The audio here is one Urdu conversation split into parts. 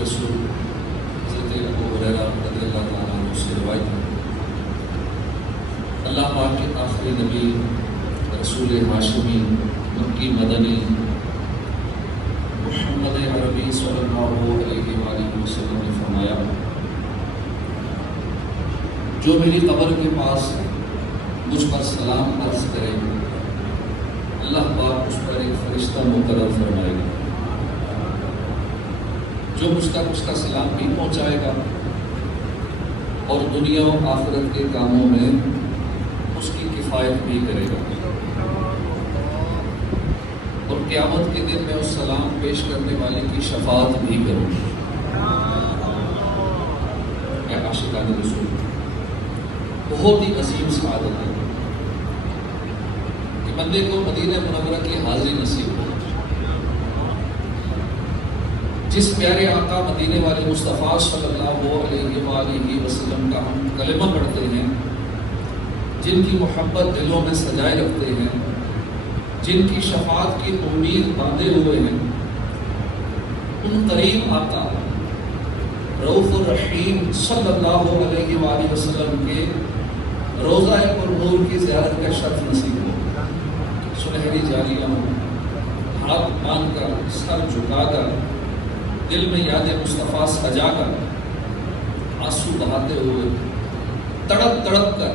رسول حضرت ابو ہریرہ رضی اللہ تعالیٰ عنہ سے روایت ہے، اللہ پاک کے آخری نبی رسول ہاشمی مکی مدنی محمد عربی صلی اللہ علیہ وآلہ وسلم نے فرمایا، جو میری قبر کے پاس مجھ پر سلام عرض کرے اللہ پاک اس پر ایک فرشتہ مقرر فرمائے گا، جو مجھ تک اس کا سلام بھی پہنچائے گا اور دنیا و آخرت کے کاموں میں اس کی کفایت بھی کرے گا، اور قیامت کے دن میں اس سلام پیش کرنے والے کی شفاعت بھی کروں گا۔ اے عاشقان رسول، بہت ہی عظیم سعادت ہے کہ بندے کو مدینہ منورہ کی حاضری نصیب ہو۔ جس پیارے آقا مدینے والے مصطفیٰ صلی اللہ علیہ وآلہ وسلم کا ہم کلمہ پڑھتے ہیں، جن کی محبت دلوں میں سجائے رکھتے ہیں، جن کی شفاعت کی امید باندھے ہوئے ہیں، ان قریب آقا رؤوف الرحیم صلی اللہ علیہ وآلہ وسلم کے روضہ پرنور کی زیارت کا شرف نصیب ہو۔ سنہری جالیاں ہاتھ باندھ کر، سر جھکا کر، دل میں یاد مصطفیٰ سجا کر، آنسو بہاتے ہوئے، تڑپ تڑپ کر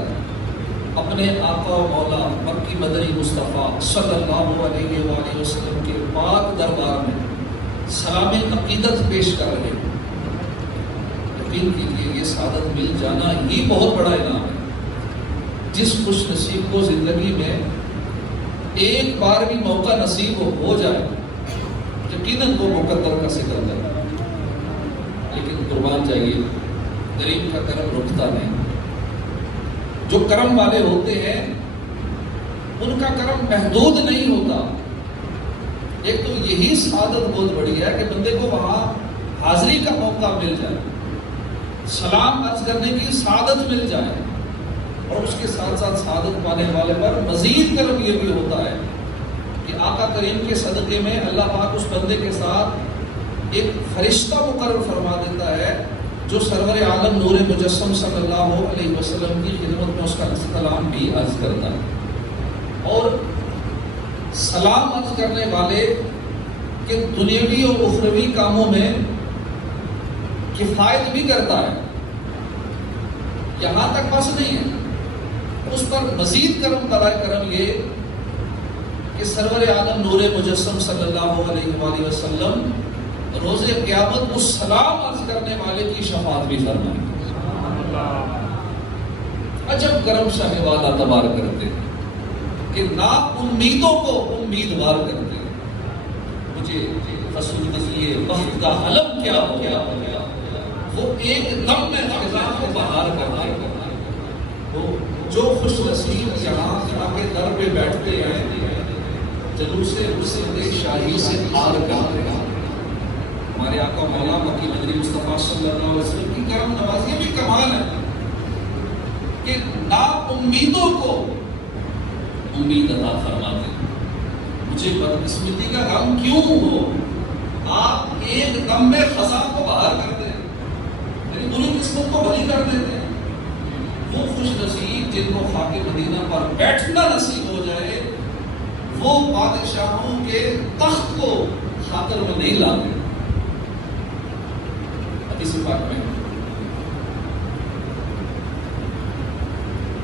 اپنے آقا و مولا مکی مدنی مصطفیٰ صلی اللہ علیہ وآلہ وسلم کے پاک دربار میں سلام عقیدت پیش کر رہے ہیں۔ یقین کیجیے یہ سعادت مل جانا ہی بہت بڑا انعام ہے۔ جس خوش نصیب کو زندگی میں ایک بار بھی موقع نصیب ہو جائے، یقیناً وہ مقدر کا سکندر ہے، لیکن قربان جائیے کریم کا کرم رکتا نہیں۔ جو کرم والے ہوتے ہیں ان کا کرم محدود نہیں ہوتا۔ ایک تو یہی سعادت بہت بڑی ہے کہ بندے کو وہاں حاضری کا موقع مل جائے، سلام عرض کرنے کی سعادت مل جائے، اور اس کے ساتھ ساتھ سعادت پانے والے پر مزید کرم یہ بھی ہوتا ہے کہ آقا کریم کے صدقے میں اللہ پاک اس بندے کے ساتھ ایک فرشتہ مقرر فرما دیتا ہے جو سرور عالم نور مجسم صلی اللہ علیہ وسلم کی خدمت میں اس کا سلام بھی عرض کرتا ہے، اور سلام عرض کرنے والے کے دنیاوی اور اخروی کاموں میں کفایت بھی کرتا ہے۔ یہاں تک بس نہیں ہے، اس پر مزید کرم برائے کرم یہ کہ سرور عالم نور مجسم صلی اللہ علیہ وآلہ وسلم روز قیامت اس سلام عرض کرنے والے کی شفاعت بھی فرمائے۔ عجب کرم شاہ والا تبار کرتے ہیں کہ نا امیدوں کو امیدوار کرتے ہیں۔ مجھے رسول نزیے وقت کا علم کیا ہو گیا، وہ ایک دم میں خزاں کو بہار کرنا ہے۔ جو خوش نصیب یہاں کے در پہ بیٹھتے ہیں، جلوس حسین شاہی سے پار کرتے ہیں۔ ہمارے آقا مولا مکی مدنی مصطفیٰ صلی اللہ علیہ وسلم کی کرم نوازی بھی کمال ہے کہ نا امیدوں کو امید عطا فرماتے ہیں۔ مجھے بدقسمتی کا غم کیوں ہو، آپ ایک دم میں خزاں کو باہر کرتے ہیں، یعنی بری قسمت کو بھلی کر دیتے ہیں۔ وہ خوش نصیب جن کو خاک مدینہ پر بیٹھنا نصیب ہو جائے، وہ بادشاہوں کے تخت کو خاطر میں نہیں لاتے۔ حدیث پاک میں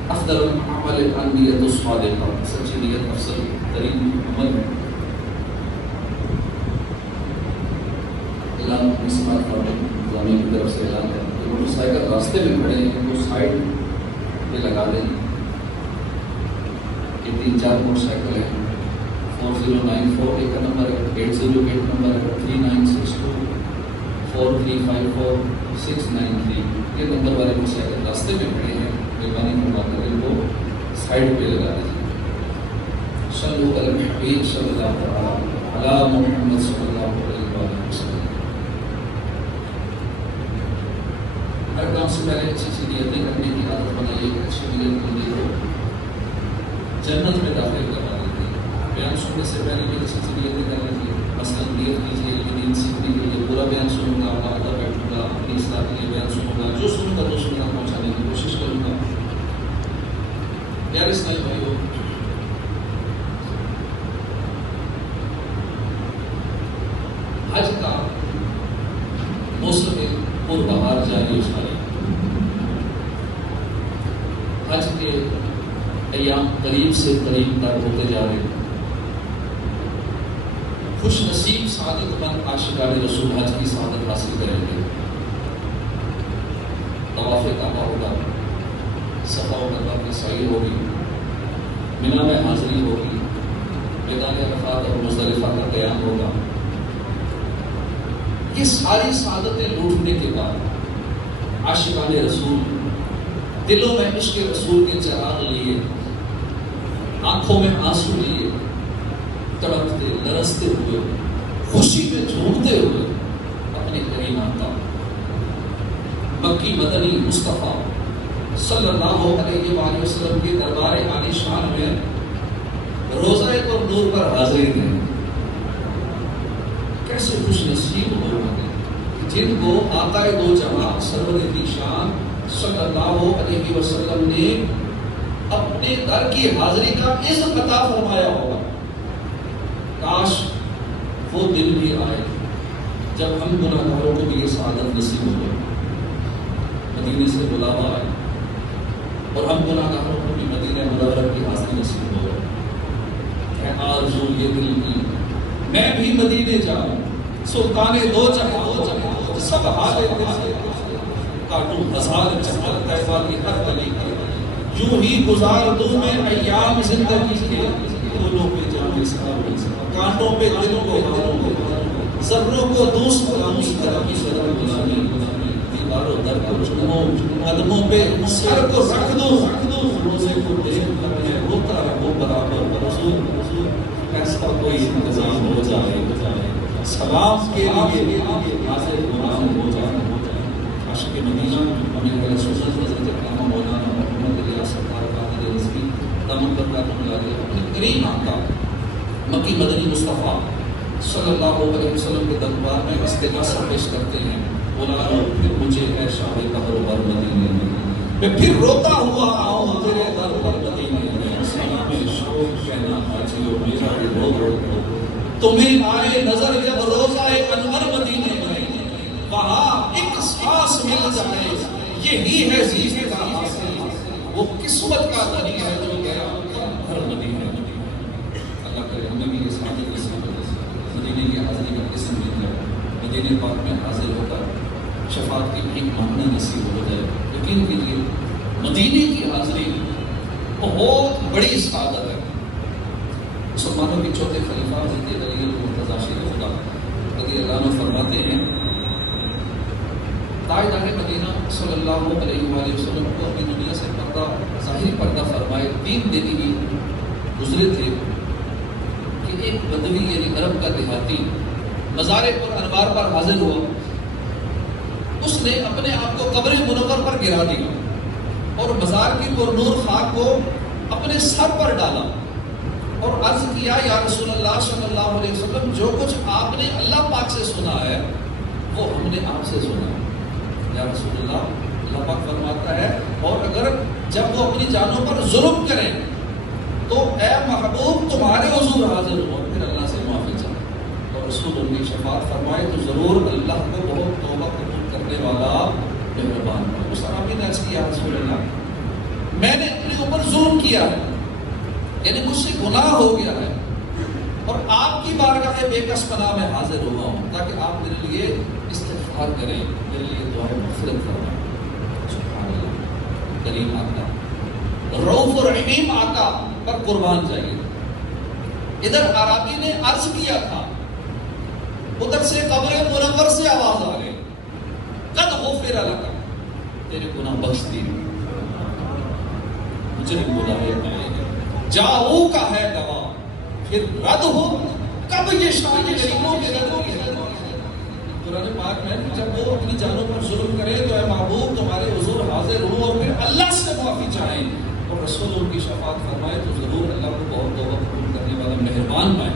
افضل العمل النیت الصادقہ، سچی نیت افضل ترین عمل ہے۔ اعلان اس بات کا نظامی کی طرف سے اعلان ہے کہ موٹر سائیکل راستے میں کھڑے ہیں تو سائڈ پہ لگا دیں کہ 3-4 موٹر سائیکل ہیں، 4094 ایک کا نمبر ہے، 808 نمبر ہے، 3962 4354-693 یہ نمبر والے موٹر سائیکل راستے میں کھڑے ہیں، مہربانی فرما کر ان کو سائڈ پہ لگا دیجیے۔ صلو علی الحبیب صلی اللہ علیہ محمد صلی اللہ علیہ وسلم۔ ہر کام سے پہلے اچھی نیتیں کرنے کی عادت بنائیے، اچھی نیت بندے کو جنت میں داخل کروا دیتی ہے۔ بیان سننے سے پہلے بھی اچھی نیتیں کر لیجیے، مثلاً نیت کیجیے کہ نیت سیکھنے کے لیے پورا بیان سنوں گا، پیارے اسلامی بھائیوں، حج کا موسم پر بہار جاری ہو رہا ہے۔ حج کے ایام قریب سے قریب تر ہوتے جا رہے ہیں۔ خوش نصیب سعادت مند عاشقان رسول حج کی سعادت حاصل کریں گے۔ طواف کعبہ ہوگا، صفا و مروا کی سعی ہوگی، مینا میں حاضری ہوگی، میدان عرفات اور مزدلفہ کا قیام ہوگا۔ یہ ساری سعادتیں لوٹنے کے بعد عاشقان رسول دلوں میں عشق رسول کے چراغ لیے، آنکھوں میں آنسو لیے، تڑپتے لرزتے ہوئے، خوشی میں جھومتے ہوئے اپنے کریم آقا مکی مدنی مصطفیٰ صلی اللہ علیہ وآلہ وسلم کے دربار عالی شان میں روضہ نور پر حاضر ہیں۔ کیسے خوش نصیب لوگ ہیں جن کو آقا دو جہاں سرور دی شان صلی اللہ علیہ وسلم نے اپنے در کی حاضری کا عزت عطا فرمایا ہوگا۔ کاش وہ دن بھی آئے جب ہم گناہگاروں کو بھی یہ سعادت نصیب ہو جائے، مدینے سے بلاوا آئے اور ہم گناہگاروں کو بھی مدینہ منورہ کی حاضری نصیب ہو جائے۔ اے آرزو یہ دل کی میں بھی مدینے جاؤں، سلطان دو جہاں سب حالے کاٹوں ہزار چمن طیبہ کی ہر گلی کی، یوں ہی گزار دوں میں ایام زندگی کے، پھولوں پہ جانے ساروں کانٹوں پہ دلوں کو ہاروں، ذروں کو دوست غلامی طرف سر بلانے، دیواروں در کو چنوں، قدموں پہ سر کو رکھ دوں، روزے کو دیکھ کر میں روتا رہوں برابر، حضور ایسا کوئی انتظام ہو جائے، سلام کے لیے حاضر غلام ہو جائے۔ عاشق مدینہ امیر علیہ سلطان حضرت علامہ مولانا محمد علی سرکار قادر رضوی دامن برکاتہ ملائے اپنے کریم آقا مکی مدنی مصطفیٰ صلی اللہ علیہ وسلم کے دربار میں استغاثہ پیش کرتے ہیں۔ مولانا پھر مجھے اے شاہ قہر و بر مدینے میں پھر روتا ہوا آؤں تیرے در پر مدینے میں، سلام شوق کہنا حاجیو میرا بھی رو رو، تمہیں آئے نظر جب روزہ انور مدینے میں، وہاں ایک سانس مل جائے یہی ہے زینے کا حاصل، وہ قسمت کا دنی ہے جو گیا ہر مدینے۔ اللہ کرے ہمیں بھی یہ سعادت نصیب ہو جائے، مدینے کی حاضری کا قسم مل جائے، مدینے پاک میں حاضر ہو کر شفاعت کی بھی مانگنا نصیب ہو جائے۔ یقین کیجیے مدینے کی حاضری بہت بڑی سعادت ہے۔ مسلمانوں کے چوتھے خلیفہ حضرت علی المرتضیٰ شیر خدا رضی اللہ عنہ فرماتے ہیں، تاجدار مدینہ صلی اللہ علیہ وآلہ وسلم کو اپنی دنیا سے پردہ ظاہری پردہ فرمائے 3 دن ہی گزرے تھے کہ ایک بدوی یعنی عرب کا دیہاتی مزار پر انوار پر حاضر ہوا۔ اس نے اپنے آپ کو قبر منور پر گرا دیا اور مزار کی پر نور خاک کو اپنے سر پر ڈالا اور عرض کیا، یا رسول اللہ صلی اللہ علیہ وسلم جو کچھ آپ نے اللہ پاک سے سنا ہے وہ ہم نے آپ سے سنا ہے۔ یا رسول اللہ، اللہ پاک فرماتا ہے اور اگر جب وہ اپنی جانوں پر ظلم کریں تو اے محبوب تمہارے حضور حاضر ہو، پھر اللہ سے معافی چاہے اور رسول ان کی شفاعت فرمائے تو ضرور اللہ کو بہت توبہ قبول کرنے والا مہربان ہے۔ اس صحابی نے عرض کیا، رسول اللہ میں نے اپنے اوپر ظلم کیا ہے، یعنی مجھ سے گناہ ہو گیا ہے اور آپ کی بارگاہ بے کس پناہ میں حاضر ہوا ہوں تاکہ آپ میرے لیے استغفار کریں، میرے لیے دعائیں مغفرت فرمائیں۔ سبحان اللہ، کریم آقا، رؤوف و رحیم آقا پر قربان جائیے۔ ادھر عربی نے عرض کیا تھا، ادھر سے قبر منور سے آواز آ گئی، قد غفر لک، تیرے گناہ بخش دیے، مجرم بلائے آئے گے، جاؤ کا ہے گواہ، پھر رد ہو کب یہ شان غریبوں کے ردوں کے قرآن پاک میں جب وہ اپنی جانوں پر ظلم کرے تو اے محبوب تمہارے حضور حاضر ہوں اور پھر اللہ سے معافی چاہیں اور رسول ان کی شفاعت فرمائے تو ضرور اللہ کو بہت توبہ قبول کرنے والا مہربان پائیں۔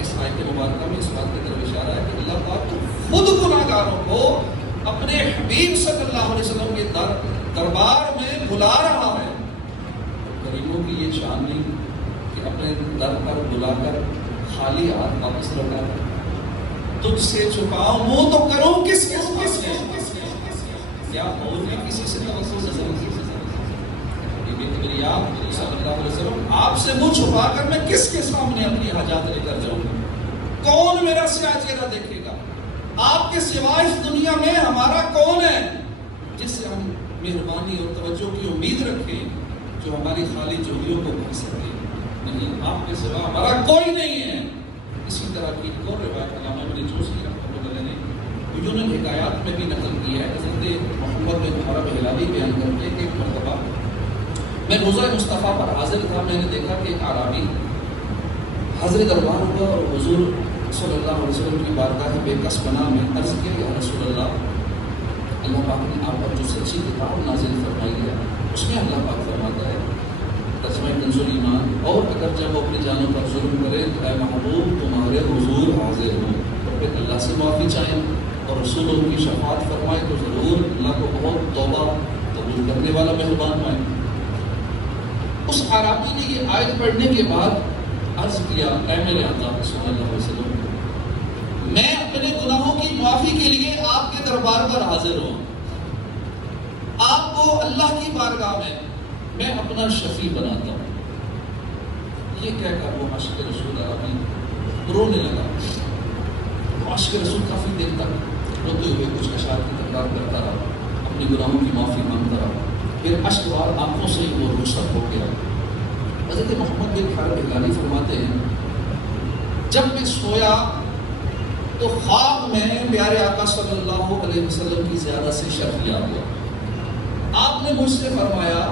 اس آیت مبارکہ میں اس بات کی طرف اشارہ ہے کہ اللہ پاک خود گناہگاروں کو اپنے حبیب صلی اللہ علیہ وسلم کے دربار میں بلا رہا ہے، کریم کی یہ شان نہیں کہ اپنے در پر بلا کر خالی ہاتھ واپس لوٹا تجھ سے چھپاؤں منہ تو کروں کس کے سامنے کیا اور بھی کسی سے توسل نظر میری آپ صلی اللہ علیہ وسلم آپ سے منہ چھپا کر میں کس کے سامنے اپنی حاجات لے کر جاؤں؟ کون میرا سیاہ چہرہ دیکھے گا؟ آپ کے سوا اس دنیا میں ہمارا کون ہے جس سے ہم مہربانی اور توجہ کی امید رکھیں، جو ہماری خالی جولیوں کو بھر سکے؟ نہیں، آپ کے سوا ہمارا کوئی نہیں ہے۔ اسی طرح کی ایک اور روایت علامہ ابن جوزی رحمۃ اللہ نے وجون الحکایات میں بھی نقل کی ہے۔ حضرت محمد بن عرب ہلالی بیان کرتے ہیں کہ ایک مرتبہ میں روضہ مصطفیٰ پر حاضر تھا، میں نے دیکھا کہ ایک اعرابی حضرت دربار ہوا اور حضور صلی اللہ علیہ وسلم کی بارگاہ بے کس پناہ میں عرض کیا کہ رسول اللہ پاک نے آپ پر جو سچی کتاب نازل فرمائی ہے اس میں اللہ پاک فرماتا ہے ترجمہ کنز الایمان، اور اگر جب وہ اپنی جانوں پر ظلم کرے تو اے محبوب تمہارے حضور حاضر ہوں، اور پھر اللہ سے معافی چاہیں اور رسولوں کی شفاعت فرمائے تو ضرور اللہ کو بہت توبہ قبول کرنے والا مہربان پائیں۔ اس عرابی نے یہ آیت پڑھنے کے بعد عرض کیا اے میرے آقا صلی اللہ علیہ وسلم، میں اپنے گناہوں کی معافی کے لیے آپ کے دربار پر حاضر ہوں، آپ کو اللہ کی بارگاہ میں اپنا شفیع بناتا ہوں۔ یہ کہہ کر وہ عاشق رسول عربی رونے لگا۔ وہ عاشق رسول کافی دیر تک روتے ہوئے کچھ اشعار کی تکرار کرتا رہا، اپنے گناہوں کی معافی مانگتا رہا، پھر اشک بار آنکھوں سے وہ رخصت ہو گیا۔ حضرت محمد بن عرب ہلالی فرماتے ہیں جب میں سویا تو خواب میں پیارے آقا صلی اللہ علیہ وسلم کی زیادہ سے شرف یاد ہوا۔ آپ نے مجھ سے فرمایا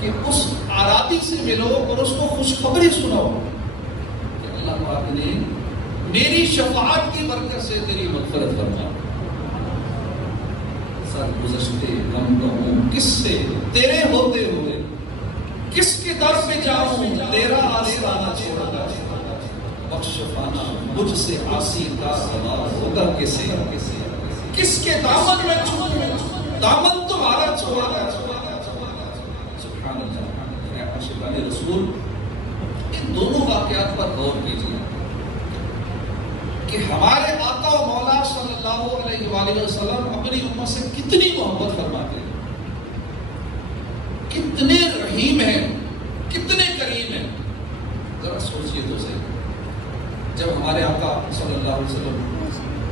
کہ اس اعرابی سے ملو اور اس کو خوشخبری سناؤ کہ اللہ پاک نے میری شفاعت کی برکت سے تیری مغفرت فرما۔ سر گزشتے غم گہوں کس سے تیرے ہوتے ہوئے، کس کے در پہ جاؤں تیرا آستانہ چھوڑا، بخش شفانا مجھ سے عاصی کا سوال ہوگا کسے، کس کے دامن میں چھوڑوں دامن تمہارا چھوڑا۔ سبحان اللہ۔ اے عاشقان رسول، ان دونوں واقعات پر غور کیجیے کہ ہمارے آقا و مولا صلی اللہ علیہ وآلہ وسلم اپنی امت سے کتنی محبت فرماتے ہیں، کتنے رحیم ہیں، کتنے کریم ہیں۔ ذرا سوچئے تو صحیح، جب ہمارے آقا صلی اللہ علیہ وسلم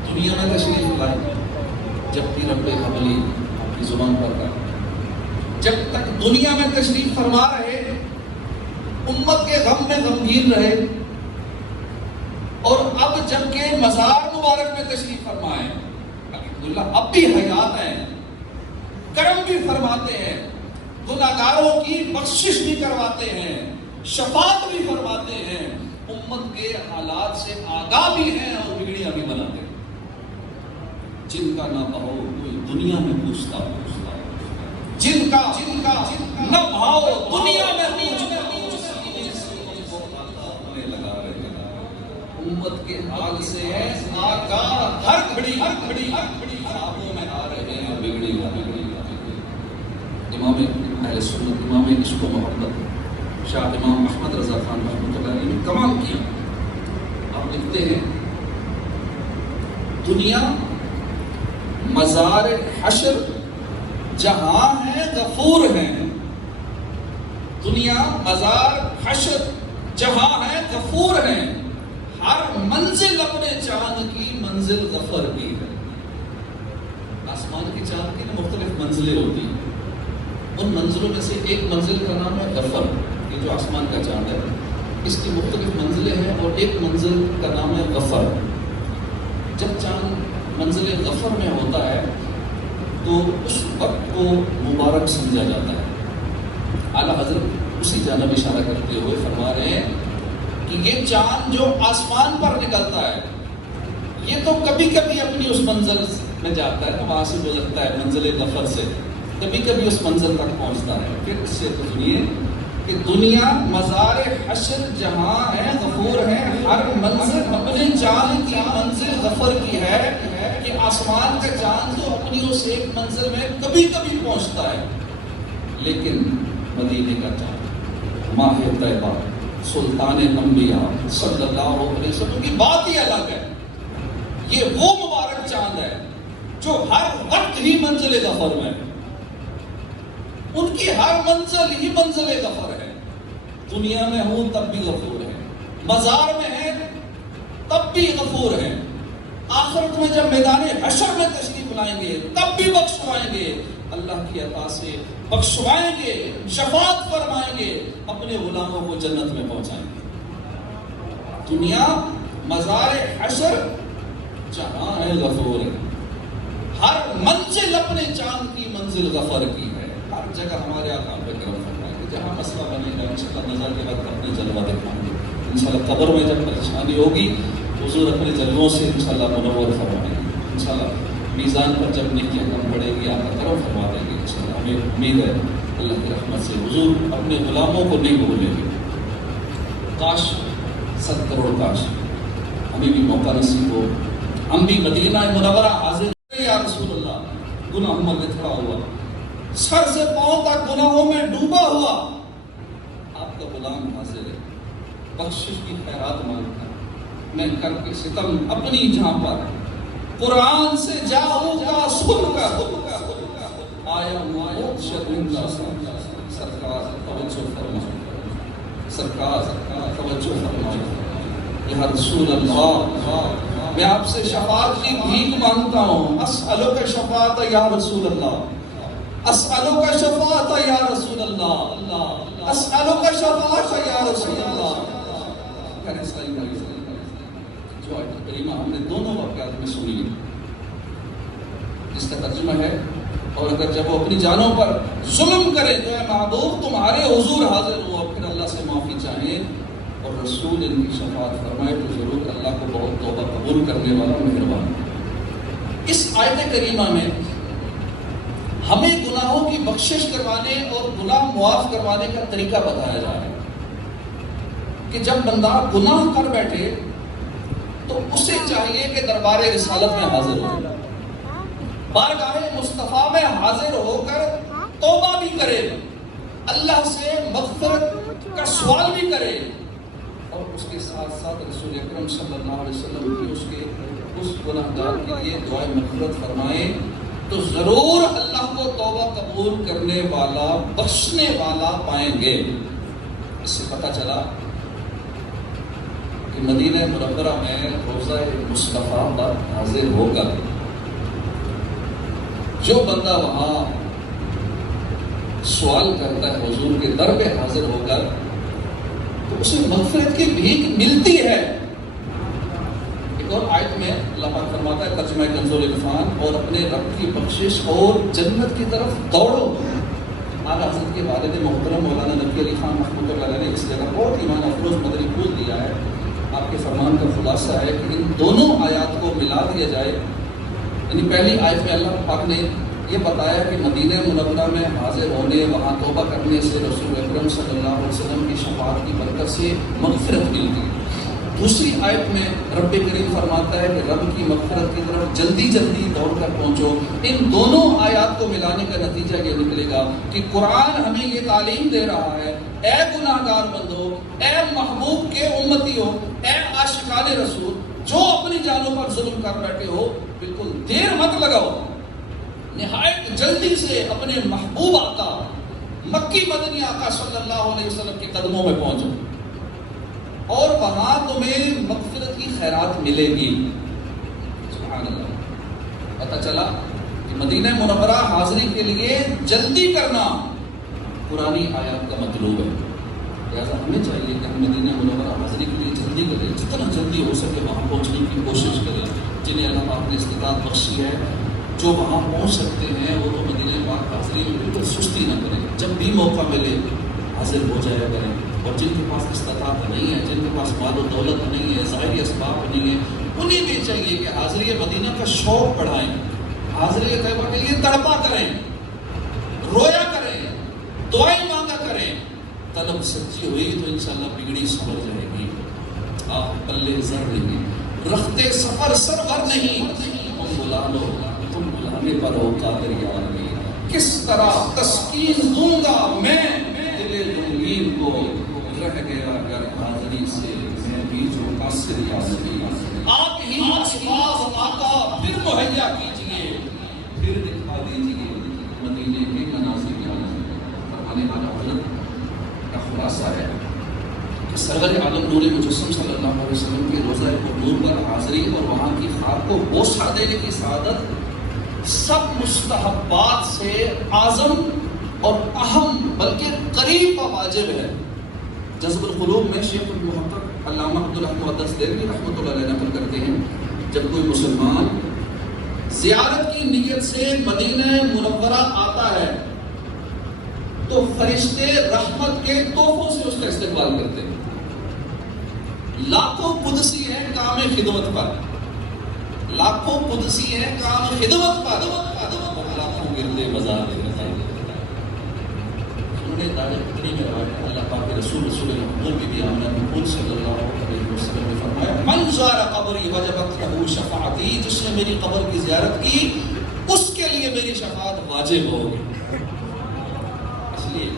دنیا میں تشریف لائے، جب بھی رب حبلی آپ کی زبان پر کہا، جب تک دنیا میں تشریف فرما رہے، امت کے غم میں غمگین رہے، اور اب جب کہ مزار مبارک میں تشریف فرمائے، الحمدللہ اب بھی حیات ہیں، کرم بھی فرماتے ہیں، گناہگاروں کی بخشش بھی کرواتے ہیں، شفاعت بھی فرماتے ہیں، امت کے حالات سے آگاہ بھی ہیں اور بگڑیاں بھی بناتے ہیں۔ جن کا نہ بھاؤ کوئی دنیا میں پوچھتا، جن کا نہ بھاؤ دنیا میں امت کے حال سے آگاہ ہر گھڑی خوابوں میں آ رہے ہیں بگڑی امام اہل سنت، امام عشق و محبت شاہ امام احمد رضا خان رحمۃ اللہ علیہ نے کمال کیا۔ آپ لکھتے ہیں دنیا مزار حشر جہاں ہے غفور ہیں، دنیا مزار حشر جہاں ہے غفور ہیں، ہر منزل اپنے چاند کی منزل غفر کی ہے۔ آسمان کی چاند کی مختلف منزلیں ہوتی ہیں، ان منزلوں میں سے ایک منزل کا نام ہے غفر، یہ جو آسمان کا چاند ہے اس کی مختلف منزلیں ہیں، اور ایک منزل کا نام ہے غفر۔ جب چاند منزل غفر میں ہوتا ہے تو اس وقت کو مبارک سمجھا جاتا ہے۔ اعلیٰ حضرت اسی جانب اشارہ کرتے ہوئے فرما رہے ہیں کہ یہ چاند جو آسمان پر نکلتا ہے یہ تو کبھی کبھی اپنی اس منزل میں جاتا ہے، وہاں سے گزرتا ہے منزل غفر سے، کبھی کبھی اس منزل تک پہنچتا ہے۔ پھر اس سے تو سنیے کہ دنیا مزار حشر جہاں ہے غفور ہے، ہر منزل اپنے چاند کی منزل غفر کی ہے، کہ آسمان کا چاند تو اپنی اس ایک منزل میں کبھی کبھی پہنچتا ہے، لیکن مدینے کا چاند ماہ طیبہ سلطان انبیاء صلی اللہ علیہ وسلم کی بات ہی الگ ہے. یہ وہ مبارک چاند ہے جو ہر وقت ہی منزل ظفر میں ہے. ان کی ہر منزل ہی منزل ظفر ہے. دنیا میں ہوں تب بھی غفور ہے, مزار میں ہے تب بھی غفور ہے, آخرت میں جب میدان حشر میں تشریف لائیں گے تب بھی بخشوائیں گے, اللہ کی عطا سے بخشوائیں گے, شفاعت فرمائیں گے, اپنے غلاموں کو جنت میں پہنچائیں گے. دنیا مزار حشر جہاں ہے غفور ہے. ہر منزل اپنے چاند کی منزل غفر کی ہے. ہر جگہ ہمارے آقا پہ کرم فرمائیں گے. جہاں مسئلہ بنے گا انشاءاللہ نظر کے بعد اپنے جلوہ دکھائیں گے. انشاءاللہ قبر میں جب پریشانی ہوگی حضور اپنے جلووں سے انشاءاللہ منور فرمائیں گے. انشاءاللہ میزان پر جب نیکیاں کم پڑے گی آقا کرم فرما دیں گے. انشاءاللہ ہمیں امید ہے اللہ کی رحمت سے حضور اپنے غلاموں کو نہیں بھولیں گے. کاش 100 کروڑ کاش ہمیں بھی موقع نصیب ہو, ہم بھی مدینہ منورہ حاضر. یا رسول اللہ, گناہوں میں لتھڑا ہوا, سر سے پاؤں تک گناہوں میں ڈوبا ہوا, آپ کا غلام حاضر ہے, بخشش کی خیرات مانگتا ہے. میں کر کے ستم اپنی جہاں پر قرآن سے جاؤں گا سن کر آیا موت شرمندہ. سرکار توجہ فرمائے, سرکار توجہ فرمائے. یا رسول اللہ, میں آپ سے شفاعت کی بھیک مانگتا ہوں. اسألک شفاعت یا رسول اللہ, اسألک شفاعت یا رسول اللہ, اسألک شفاعت یا رسول اللہ. کہنے صحیح بھائی جو آیت کریمہ ہم نے دونوں واقعات میں سنی جس کا ترجمہ ہے, اور اگر جب وہ اپنی جانوں پر ظلم کرے تو اے محبوب تمہارے حضور حاضر ہو, اور پھر اللہ سے معافی چاہیں اور رسول ان کی شفاعت فرمائے تو ضرور اللہ کو بہت توبہ قبول کرنے والا مہربان. اس آیت کریمہ میں ہمیں گناہوں کی بخشش کروانے اور گناہ معاف کروانے کا طریقہ بتایا جا رہا ہے کہ جب بندہ گناہ کر بیٹھے تو اسے چاہیے کہ دربار رسالت میں حاضر ہو, بارگاہ مصطفیٰ میں حاضر ہو کر توبہ بھی کرے, اللہ سے مغفرت کا سوال بھی کرے, اور اس کے ساتھ ساتھ رسول اکرم صلی اللہ علیہ وسلم کی اس گناہگار کے لیے دعائے مغفرت فرمائیں تو ضرور اللہ کو توبہ قبول کرنے والا, بخشنے والا پائیں گے. اس سے پتہ چلا کہ مدینہ منورہ میں روضہ مصطفیٰ پر حاضر ہو کر جو بندہ وہاں سوال کرتا ہے حضور کے در پہ حاضر ہو کر تو اسے مغفرت کی بھیک ملتی ہے. ایک اور آیت میں اللہ پاک فرماتا ہے ترجمہ کنز العرفان, اور اپنے رب کی بخشش اور جنت کی طرف دوڑو. اعلیٰ حضرت کے والد محترم مولانا نقی علی خان رحمۃ اللہ علیہ نے اس جگہ بہت ایمان افروز مدنی پھول دیا ہے. آپ کے فرمان کا خلاصہ ہے کہ ان دونوں آیات کو ملا دیا جائے. یعنی پہلی آیت میں اللہ پاک نے یہ بتایا کہ مدینہ منورہ میں حاضر ہونے, وہاں توبہ کرنے سے رسول اکرم صلی اللہ علیہ وسلم کی شفاعت کی برکت سے مغفرت ملتی ہے. دوسری آیت میں رب کریم فرماتا ہے کہ رب کی مغفرت کی طرف جلدی جلدی دوڑ کر پہنچو. ان دونوں آیات کو ملانے کا نتیجہ یہ نکلے گا کہ قرآن ہمیں یہ تعلیم دے رہا ہے, اے گناہگار بندو, اے محبوب کے امتیوں, اے عاشقان رسول, جو اپنی جانوں پر ظلم کر بیٹھے ہو بالکل دیر مت لگاؤ, نہایت جلدی سے اپنے محبوب آقا مکی مدنی آقا صلی اللہ علیہ وسلم کے قدموں میں پہنچو, اور وہاں تمہیں مغفرت کی خیرات ملے گی. سبحان اللہ. پتہ چلا کہ مدینہ منورہ حاضری کے لیے جلدی کرنا قرآنی آیات کا مطلوب ہے. لہٰذا ہمیں چاہیے کہ ہم مدینہ منورہ حاضری کے لیے جلدی کریں, جتنا جلدی ہو سکے وہاں پہنچنے کی کوشش کریں. جنہیں اللہ پاک نے استطاعت بخشی ہے, جو وہاں پہنچ سکتے ہیں وہ تو مدینہ پاک حاضری میں بالکل سستی نہ کریں, جب بھی موقع ملے حاضر ہو جایا کریں. اور جن کے پاس استطاعت نہیں ہے, جن کے پاس مال و دولت نہیں ہے, ظاہری اسباب نہیں ہے, انہیں بھی چاہیے کہ حاضری مدینہ کا شوق بڑھائیں, حاضری طیبہ کے لیے تڑپا کریں, رویا کریں, دعائیں مانگا کریں. طلب سچی ہوئی تو انشاءاللہ بگڑی سنور جائے گی. آپ پلے زر نہیں, رختے سفر سرور نہیں, تم بلا لو, تم بلانے پر ہوتا دریا نہیں. کس طرح تسکین دوں گا میں دل دنگی امیر کو رہ گیا اگر حاضری سے میں بھی جو قاصر حاضری آپ ہی الفاظ آقا پھر مہیا کیجئے پھر دکھا دیجئے مدینے کے مناظر فرمانے والا حضرت کا خلاصہ ہے کہ سرور عالم نور مجسم صلی اللہ علیہ وسلم کے روضہ نور پر حاضری اور وہاں کی خاک کو بوسہ دینے کی سعادت سب مستحبات سے اعظم اور اہم بلکہ قریب کا واجب ہے۔ جذب القلوب میں شیخ المحقق علامہ عبدالحق دہلوی رحمۃ اللہ علیہ نقل کرتے ہیں جب کوئی مسلمان زیارت کی نیت سے مدینہ منورہ آتا ہے تو فرشتے رحمت کے تحفوں سے اس کا استقبال کرتے ہیں۔ لاکھوں قدسی ہیں کام خدمت پر، لاکھوں قدسی ہیں کام خدمت پر، لاکھوں گردے بازار اللہ پاک رسول محمود بی آمنہ محمود صلی اللہ علیہ وسلم نے فرمایا من زار قبری وجبت لہ شفاعتی، جس نے میری قبر کی زیارت کی اس کے لیے میری شفاعت واجب ہوگی۔ اس لیے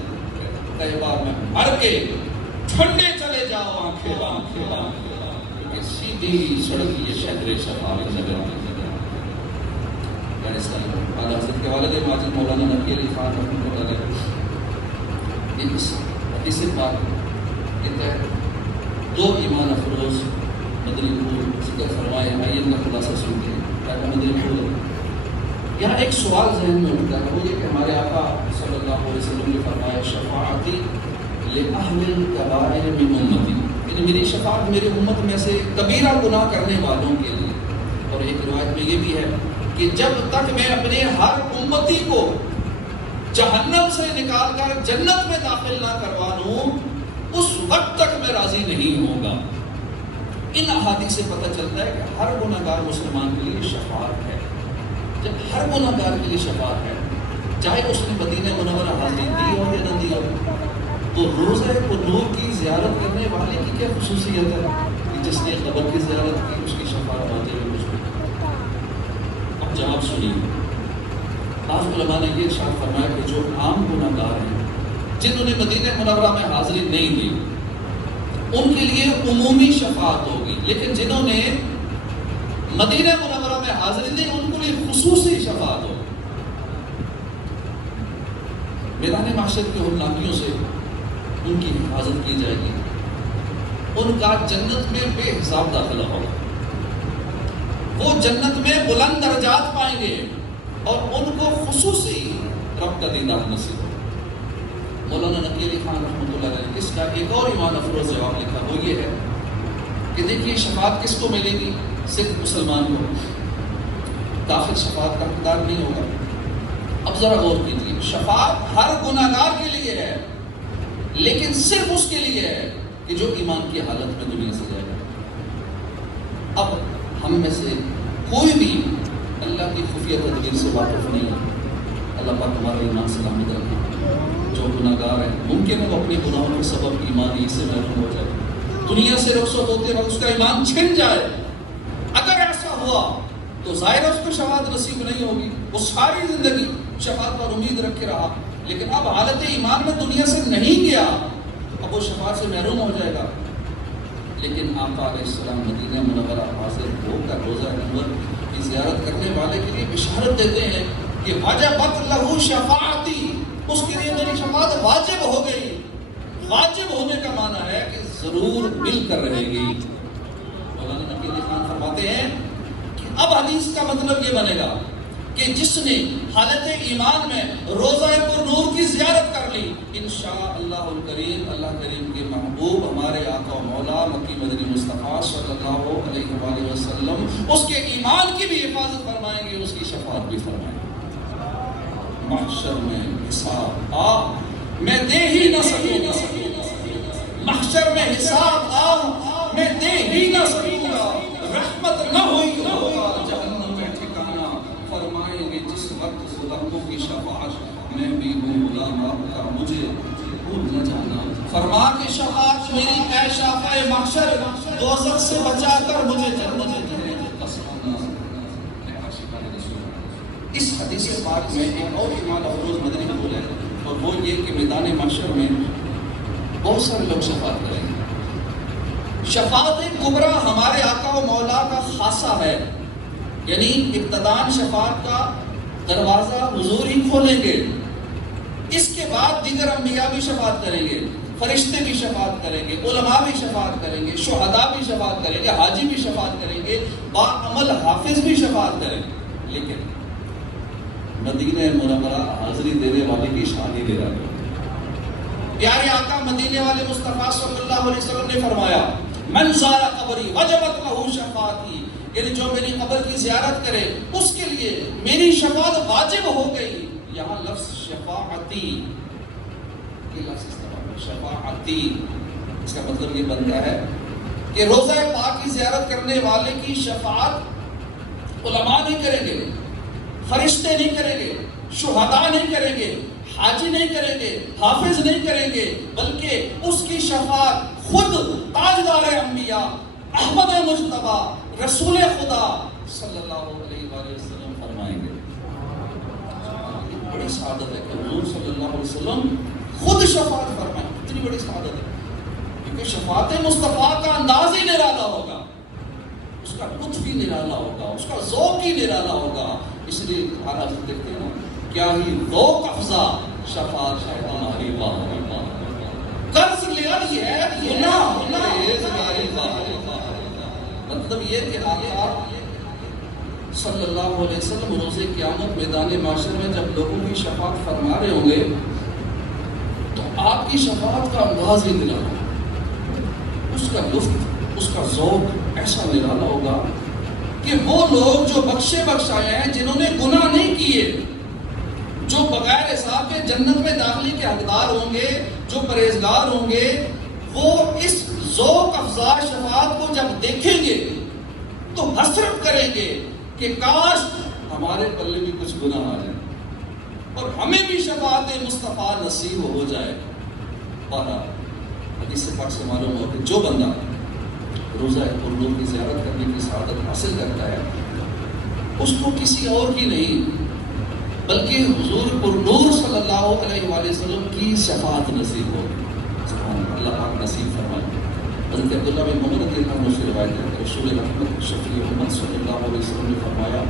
کئی بار میں مر کے ٹھنڈے چلے جاؤ آنکھیں کیونکہ سیدھی سڑک یہ شہر شفاعت نگر اعلیٰ حضرت کے والد ماجد مولانا نقی علی خان رحمۃ اللہ علیہ اس بات کہتا ہے دو ایمان افروز مدنی پھول ذکر فرمائے، آئیے ان کا خلاصہ سنتے ہیں۔ مدنی پھول یہاں ایک سوال ذہن میں اٹھتا ہے وہ یہ کہ ہمارے آقا صلی اللہ علیہ وسلم نے فرمایا شفاعتی لأہل الکبائر من امتی، یعنی میری شفاعت میری امت میں سے کبیرہ گناہ کرنے والوں کے لیے۔ اور ایک روایت میں یہ بھی ہے کہ جب تک میں اپنے ہر امتی کو جہنم سے نکال کر جنت میں داخل نہ کروا دوں اس وقت تک میں راضی نہیں ہوں گا۔ ان احادیث سے پتہ چلتا ہے کہ ہر گناہگار مسلمان کے لیے شفاعت ہے۔ جب ہر گناہگار کے لیے شفاعت ہے چاہے اس نے مدینہ منورہ حاضری دی ہو یا نہ دی ہو، تو روضہ نور کی زیارت کرنے والے کی کیا خصوصیت ہے کہ جس نے قبر کی زیارت کی اس کی شفاعت ہوتی ہے۔ اب جواب سنیے، بعض علماء نے یہ ارشاد فرمایا کہ جو عام گناہگار ہیں جنہوں نے مدینہ منورہ میں حاضری نہیں دی ان کے لیے عمومی شفاعت ہوگی، لیکن جنہوں نے مدینہ منورہ میں حاضری دی ان کے لیے خصوصی شفاعت ہوگی۔ میدان محشر کے ہولناکیوں سے ان کی حفاظت کی جائے گی، ان کا جنت میں بے حساب داخلہ ہوگا، وہ جنت میں بلند درجات پائیں گے اور ان کو خصوصی رب کا دیدار نصیب ہو۔ مولانا نقی علی خان رحمۃ اللہ علیہ نے اس کا ایک اور ایمان افروز جواب لکھا، وہ یہ ہے کہ دیکھیے شفاعت کس کو ملے گی؟ صرف مسلمان کو، کافر شفاعت کا حقدار نہیں ہوگا۔ اب ذرا غور کیجیے، شفاعت ہر گناہگار کے لیے ہے لیکن صرف اس کے لیے ہے کہ جو ایمان کی حالت میں دنیا سے جائے گا۔ اب ہم میں سے کوئی بھی اللہ کی خفیہ تدبیر سے واقف نہیں ہے، اللہ پاک ہمارا ایمان سلامت رکھے۔ جو گناہگار ہیں ممکن ہے وہ اپنے گناہوں کے سبب ایمانی سے محروم ہو جائے، دنیا سے رخصت ہوتے وقت اس کا ایمان چھن جائے۔ اگر ایسا ہوا تو ظاہر اس کو شفاعت نصیب نہیں ہوگی، وہ ساری زندگی شفاعت پر امید رکھے رہا، لیکن اب حالت ایمان میں دنیا سے نہیں گیا، اب وہ شفاعت سے محروم ہو جائے گا۔ لیکن آقا علیہ السلام مدینہ منورہ حاضر ہو کر روضہ انور کی زیارت کرنے والے کے لیے بشارت دیتے ہیں کہ وجبت لہ شفاعتی، اس کے لیے میری شفاعت واجب ہو گئی۔ واجب ہونے کا معنی ہے کہ ضرور مل کر رہے گی۔ مولانا نقی علی خان فرماتے ہیں کہ اب حدیث کا مطلب یہ بنے گا کہ جس نے حالت ایمان میں روضہ نور کی زیارت کر لی، انشاءاللہ الکریم اللہ کریم کے محبوب ہمارے آقا و مولا مکی مدنی مصطفیٰ صلی اللہ علیہ وآلہ وسلم اس کے ایمان کی بھی حفاظت فرمائیں گے، اس کی شفاعت بھی فرمائیں گے۔ محشر میں حساب میں دے ہی نہ سکوں گا، محشر میں حساب میں دے ہی نہ سکوں گا، رحمت نہ ہوئی ہوگا جہنم میں ٹھکانا، فرمائیں گے جس وقت خداؤں کی شفاعت میں بھی ہوں غلام آپ کا مجھے بھول نہ جانا، فرما کے شفاعت میری اے شافع محشر دوزخ سے بچا کر مجھے جنت میں قسمانا۔ اس حدیث پاک میں ایک اور ایمان افروز مدنی پھول ہے، اور وہ یہ کہ میدان محشر میں بہت سارے لوگ شفاعت کریں گے. شفاعت کبریٰ ہمارے آقا و مولا کا خاصہ ہے، یعنی ابتداءً شفاعت کا دروازہ حضور ہی کھولیں گے. اس کے بعد دیگر انبیاء بھی شفاعت کریں گے، فرشتے بھی شفاعت کریں گے، علماء بھی شفاعت کریں گے، شہداء بھی شفاعت کریں گے، حاجی بھی شفاعت کریں گے، باعمل حافظ بھی شفاعت کریں گے. لیکن مدینہ منورہ حاضری دینے والے کی شان ہی لے رہا ہے. پیارے آقا مدینے والے مصطفیٰ صلی اللہ علیہ وسلم نے فرمایا من زار قبری وجبت لہ شفاعتی، یعنی جو میری قبر کی زیارت کرے اس کے لیے میری شفاعت واجب ہو گئی. یہاں لفظ شفاعتی، یہ لفظ استعمال شفاعتی، اس کا مطلب یہ بنتا ہے کہ روضہ پاک کی زیارت کرنے والے کی شفاعت علماء نہیں کریں گے، فرشتے نہیں کریں گے، شہداء نہیں کریں گے، حاجی نہیں کریں گے، حافظ نہیں کریں گے، بلکہ اس کی شفاعت خود تاجدار انبیاء احمد مجتبیٰ رسول خدا صلی اللہ علیہ وآلہ وسلم فرمائیں گے. بڑی سعادت ہے کہ حضور صلی اللہ علیہ وسلم خود شفاعت فرمائیں. اتنی بڑی سعادت ہے کیونکہ شفاعت مصطفیٰ کا انداز ہی نرالا ہوگا، اس کا لطف ہی نرالا ہوگا، اس کا ذوق ہی نرالا ہوگا. اس لیے حالات دیکھتے ہیں کیا ہی ذوق افزا شفاعت ہے ہماری. قرض لیا ہے مطلب یہ کہ آپ صلی اللہ علیہ وسلم روز قیامت میدان معاشر میں جب لوگوں کی شفاعت فرما رہے ہوں گے تو آپ کی شفاعت کا انداز ہی نرالا ہوگا، اس کا لطف، اس کا ذوق ایسا نرالا ہوگا کہ وہ لوگ جو بخشے بخشائے ہیں، جنہوں نے گناہ نہیں کیے، جو بغیر حساب کے جنت میں داخلے کے حقدار ہوں گے، جو پرہیزگار ہوں گے، وہ اس ذوق افزا شفاعت کو جب دیکھیں گے تو حسرت کریں گے کہ کاش ہمارے پلے بھی کچھ گناہ آ جائے اور ہمیں بھی شفاعت مصطفیٰ نصیب ہو جائے. اور حدیث پاک سے معلوم ہو کہ جو بندہ روزہ پرنور کی زیارت کرنے کی سعادت حاصل کرتا ہے اس کو کسی اور کی نہیں بلکہ حضور پرنور صلی اللہ علیہ وآلہ وسلم کی شفاعت نصیب ہو. اللہ پاک نصیب فرمائے. حضرت عبداللہ بن عمر رضی اللہ عنہ سے روایت ہے کہ رسول رحمت شفیع محمد صلی اللہ علیہ وسلم نے فرمایا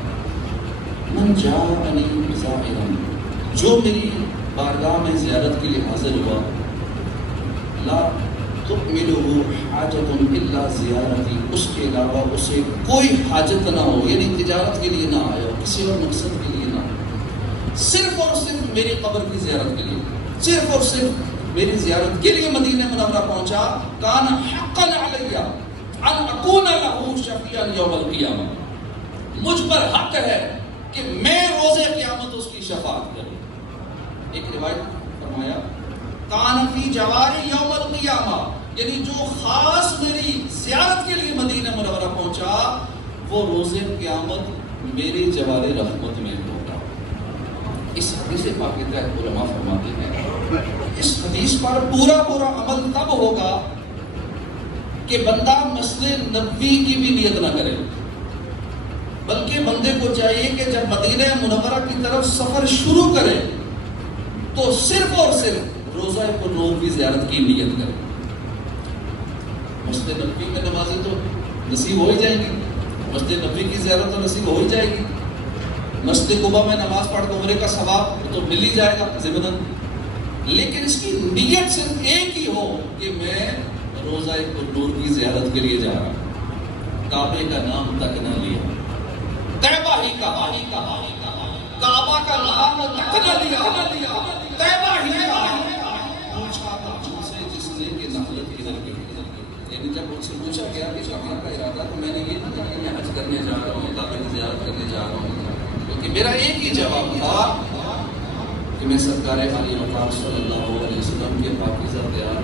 من جاءنی زائرا، جو میری بارگاہ میں زیارت کے لیے حاضر ہوا، لا تحملہ حاجت الا زیارتی، اس کے علاوہ اسے کوئی حاجت نہ ہو، یعنی تجارت کے لیے نہ آیا ہو، کسی اور مقصد کے لیے نہ ہو، صرف اور صرف میری قبر کی زیارت کے لیے، صرف اور صرف میری زیارت کے لیے مدینہ منورہ پہنچا، کان حقا علی ان اکون لہ شفیعا یوم القیامہ، مجھ پر حق ہے کہ میں روز قیامت اس کی شفاعت کروں. ایک روایت فرمایا کان فی جواری یوم القیامہ، یعنی جو خاص میری زیارت کے لیے مدینہ منورہ پہنچا وہ روز قیامت میری جوار رحمت میں ہوگا. اس حدیث پاک کے تحت علماء فرماتے ہیں اس حدیث پر پورا عمل تب ہوگا کہ بندہ مسجد نبوی کی بھی نیت نہ کرے، بلکہ بندے کو چاہیے کہ جب مدینہ منورہ کی طرف سفر شروع کرے تو صرف اور صرف روزہ پرنور کی زیارت کی نیت کرے. مسجد نبوی میں نمازیں تو نصیب ہو ہی جائیں گی، مسجد نبوی کی زیارت تو نصیب ہو ہی جائے گی، مسجد قباء میں نماز پڑھ کے عمرے کا ثواب تو مل ہی جائے گا ضمناً، لیکن اس کی نیت صرف ایک ہی ہو کہ میں روزہ پرنور کی زیارت کے لیے جا رہا ہوں، کعبے کا نام تک نہ لیا، طیبہ ہی کہا، کعبہ کا نام تک نہ لیا، طیبہ ہی کہا. پوچھا تھا سے جس نے کہ نحلت ادھر کی، یعنی جب ان سے پوچھا گیا کہ جانے کا ارادہ تو میں نے یہ نہیں کہا کہ میں حج کرنے جا رہا ہوں، کعبے کی زیارت کرنے جا رہا ہوں، کیونکہ میرا ایک ہی جواب تھا کہ میں سرکار عالی مقام صلی اللہ علیہ وسلم کے پاکیزہ دیار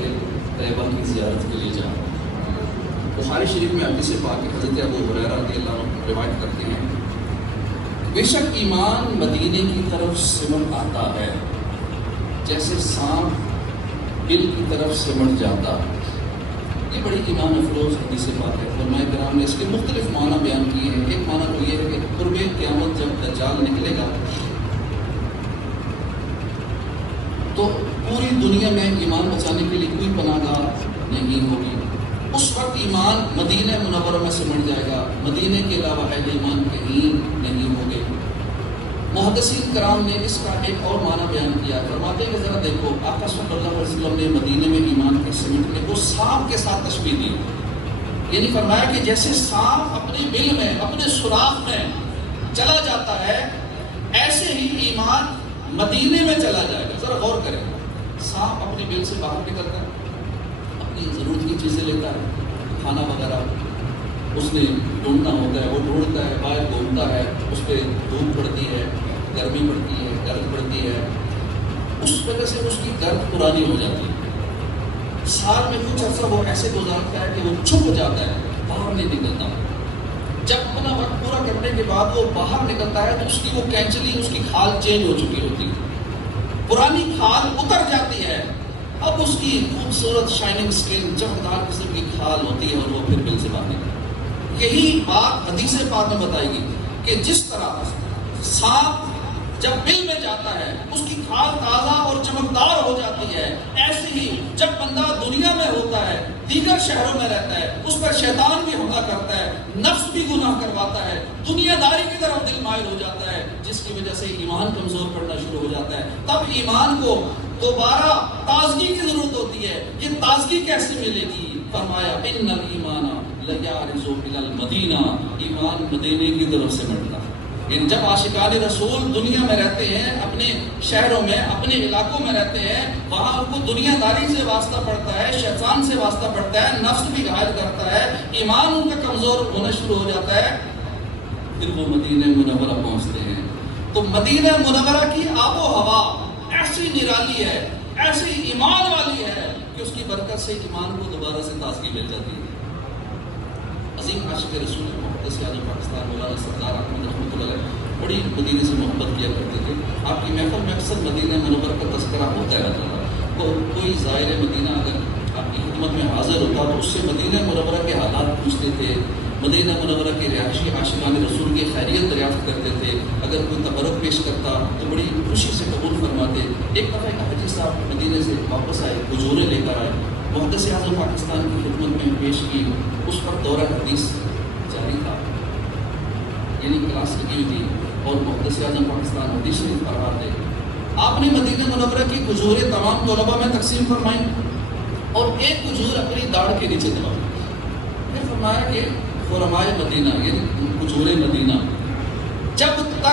طیبہ کی زیارت کے لیے جا رہا ہوں. بخاری شریف میں حدیث پاک حضرت ابو ہریرہ رضی اللہ عنہ روایت کرتے ہیں بے شک ایمان مدینے کی طرف سمٹ آتا ہے جیسے سانپ بل کی طرف سمٹ جاتا ہے. یہ بڑی ایمان افروز حدیث پاک ہے. علماء کرام نے اس کے مختلف معنی بیان کیے ہیں. ایک معنی تو یہ ہے کہ قرب قیامت جب دجال نکلے گا تو پوری دنیا میں ایمان بچانے کے لیے کوئی پناہ گاہ نہیں ہوگی۔ اس وقت ایمان مدینہ منورہ میں سمٹ جائے گا، مدینہ کے علاوہ اہل ایمان کہیں نہیں ہوں گے۔ محدثین کرام نے اس کا ایک اور معنی بیان کیا، فرماتے ہیں کہ ذرا دیکھو آقا صلی اللہ علیہ وسلم نے مدینہ میں ایمان کے سمٹنے کو سانپ کے ساتھ تشبیہ دی، یعنی فرمایا کہ جیسے سانپ اپنے بل میں اپنے سوراخ میں چلا جاتا ہے، ایسے ہی ایمان مدینے میں چلا جائے گا۔ ذرا غور کریں، سانپ اپنے بل سے باہر نکلتا ہے، اپنی ضرورت کی چیزیں لیتا ہے، کھانا وغیرہ اس نے ڈھونڈنا ہوتا ہے، وہ ڈھونڈتا ہے، باہر گھومتا ہے، اس پہ دھوپ پڑتی ہے، گرمی پڑتی ہے، گرد پڑتی ہے، اس وجہ سے اس کی گرد پرانی ہو جاتی ہے۔ سال میں کچھ عرصہ وہ ایسے گزارتا ہے کہ وہ چھپ جاتا ہے، باہر نہیں نکلتا۔ جب اپنا وقت پورا کرنے کے بعد وہ باہر نکلتا ہے تو اس کی وہ کینچلی، اس کی کھال چینج ہو چکی ہوتی ہے، پرانی کھال اتر جاتی ہے، اب اس کی خوبصورت شائننگ سکن، چمکدار قسم کی کھال ہوتی ہے اور وہ پھر بل سے باہر نکلتا ہے۔ یہی بات حدیث پاک میں بتائے گی کہ جس طرح سانپ جب بل میں جاتا ہے اس کی کھال تازہ اور چمکدار ہو جاتی ہے، ایسے ہی جب بندہ دنیا میں ہوتا ہے، دیگر شہروں میں رہتا ہے، اس پر شیطان بھی حملہ کرتا ہے، نفس بھی گناہ کرواتا ہے، دنیا داری کی طرف دل مائل ہو جاتا ہے، جس کی وجہ سے ایمان کمزور پڑنا شروع ہو جاتا ہے۔ تب ایمان کو دوبارہ تازگی کی ضرورت ہوتی ہے۔ یہ تازگی کیسے ملے گی؟ فرمایا ان الایمان لیارزو الی المدینہ، ایمان مدینے کی طرف سے بڑھتا ہے۔ یعنی جب عاشقان رسول دنیا میں رہتے ہیں، اپنے شہروں میں، اپنے علاقوں میں رہتے ہیں، وہاں ان کو دنیا داری سے واسطہ پڑتا ہے، شیطان سے واسطہ پڑتا ہے، نفس بھی غائب کرتا ہے، ایمان ان کا کمزور ہونا شروع ہو جاتا ہے، پھر وہ مدینہ منورہ پہنچتے ہیں۔ تو مدینہ منورہ کی آب و ہوا ایسی نرالی ہے، ایسی ایمان والی ہے کہ اس کی برکت سے ایمان کو دوبارہ سے تازگی مل جاتی ہے۔ عظیم عاشق رسول محدث اعظم پاکستان مولانا سردار احمد رحمۃ اللہ علیہ بڑی مدینے سے محبت کیا کرتے تھے۔ آپ کی محفل میں اکثر مدینہ منورہ کا تذکرہ ہوتا رہتا تھا، تو کوئی زائر مدینہ اگر آپ کی خدمت میں حاضر ہوتا تو اس سے مدینہ منورہ کے حالات پوچھتے تھے، مدینہ منورہ کے رہائشی عاشقان رسول کی خیریت دریافت کرتے تھے، اگر کوئی تبرک پیش کرتا تو بڑی خوشی سے قبول فرماتے۔ ایک دفعہ ایک حاجی صاحب مدینے سے واپس آئے، کھجوریں لے کر آئے، محدث اعظم پاکستان کی خدمت میں پیش کی۔ اس وقت دورہ حدیث جاری تھا، یعنی کلاس لگی ہوئی تھی اور محدث اعظم پاکستان حدیث شریف پڑھا تھے۔ آپ نے مدینہ منورہ کی کھجوریں تمام طلباء میں تقسیم فرمائیں اور ایک کھجور اپنی داڑھ کے نیچے دبائی۔ پھر فرمایا کہ خرمائے مدینہ یعنی کھجوریں مدینہ جب تک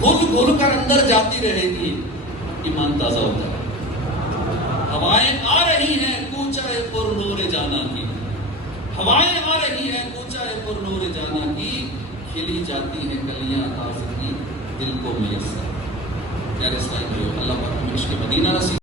گھل گھل کر اندر جاتی رہے گی ایمان تازہ ہوتا ہے۔ ہوائیں آ رہی ہیں کوچہ پر نور جانا کی، ہوائیں آ رہی ہیں کوچہ پر نور جانا کی، کھلی جاتی ہیں کلیاں تازگی دل کو میسر۔ پیارے اسلائی جو اللہ پاک ہمیں عشق مدینہ نصیب